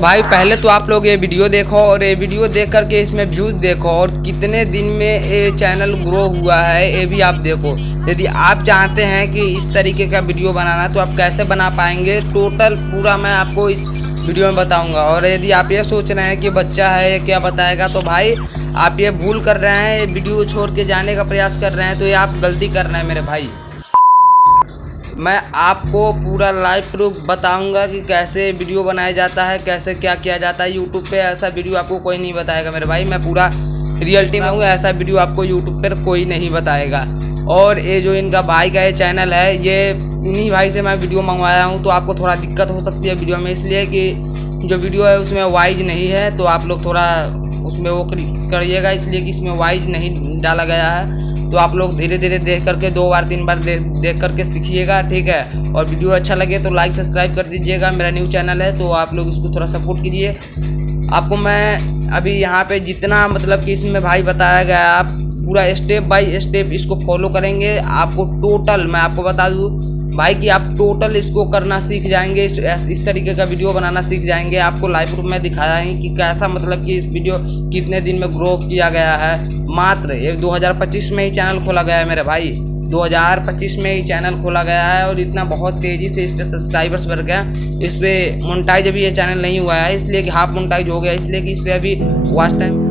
भाई पहले तो आप लोग ये वीडियो देखो और ये वीडियो देख करके इसमें व्यूज देखो और कितने दिन में ये चैनल ग्रो हुआ है ये भी आप देखो। यदि आप चाहते हैं कि इस तरीके का वीडियो बनाना तो आप कैसे बना पाएंगे टोटल पूरा मैं आपको इस वीडियो में बताऊंगा। और यदि आप ये सोच रहे हैं कि बच्चा है ये क्या बताएगा तो भाई आप ये भूल कर रहे हैं, ये वीडियो छोड़ के जाने का प्रयास कर रहे हैं तो ये आप गलती कर रहे हैं मेरे भाई। मैं आपको पूरा लाइव प्रूफ बताऊंगा कि कैसे वीडियो बनाया जाता है, कैसे क्या किया जाता है। यूट्यूब पे ऐसा वीडियो आपको कोई नहीं बताएगा मेरे भाई, मैं पूरा रियलिटी में हूँ, ऐसा वीडियो आपको यूट्यूब पर कोई नहीं बताएगा। और ये जो इनका भाई का ये चैनल है ये इन्हीं भाई से मैं वीडियो मंगवाया हूँ, तो आपको थोड़ा दिक्कत हो सकती है वीडियो में, इसलिए कि जो वीडियो है उसमें वाइज नहीं है तो आप लोग थोड़ा उसमें वो करिएगा, इसलिए कि इसमें वाइज नहीं डाला गया है। तो आप लोग धीरे धीरे देख करके 2 बार 3 बार देख करके सीखिएगा, ठीक है। और वीडियो अच्छा लगे तो लाइक सब्सक्राइब कर दीजिएगा, मेरा न्यू चैनल है तो आप लोग इसको थोड़ा सपोर्ट कीजिए। आपको मैं अभी यहाँ पे जितना मतलब कि इसमें भाई बताया गया है आप पूरा स्टेप बाय स्टेप इसको फॉलो करेंगे, आपको टोटल मैं आपको बता दूँ भाई कि आप टोटल इसको करना सीख जाएंगे, इस तरीके का वीडियो बनाना सीख जाएंगे। आपको लाइव प्रूफ में दिखाया है कि कैसा मतलब कि इस वीडियो कितने दिन में ग्रो किया गया है। मात्र ये 2025 में ही चैनल खोला गया है मेरे भाई, 2025 में ही चैनल खोला गया है और इतना बहुत तेज़ी से इस पर सब्सक्राइबर्स बढ़ गया। इस पर मोनेटाइज अभी ये चैनल नहीं हुआ है, इसलिए कि हाफ मोनेटाइज हो गया, इसलिए कि इस पर अभी वॉच टाइम